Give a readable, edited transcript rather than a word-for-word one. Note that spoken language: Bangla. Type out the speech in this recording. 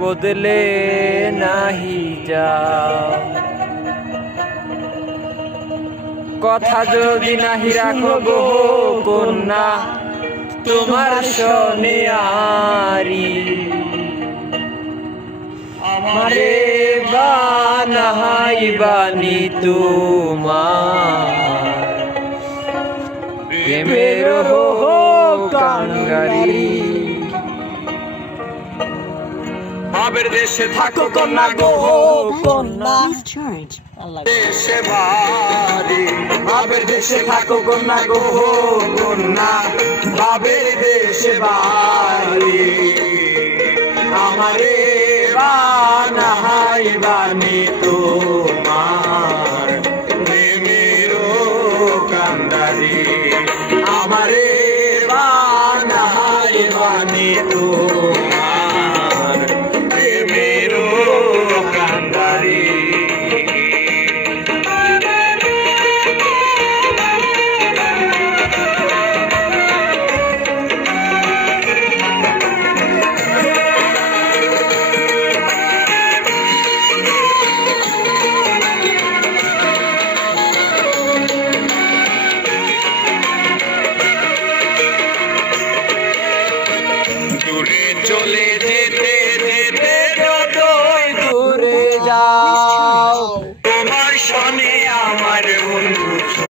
বদলে নাহি যাও। কথা যদি নাহি রাখো গো কন্যা তোমার শনে আরি, আমারে বানাইবানি তোমার প্রেমের কাঙ্গারি। বাবের দেশে থাকো কন্যা গো কন্যা দেশে বাড়ি, বাবের দেশে থাকো কন্যা গো কন্যা বাবের দেশে বাড়ি, আমারে বানাইবানি তোমার প্রেমের কান্ডারি, আমারে বানাইবানি তোমার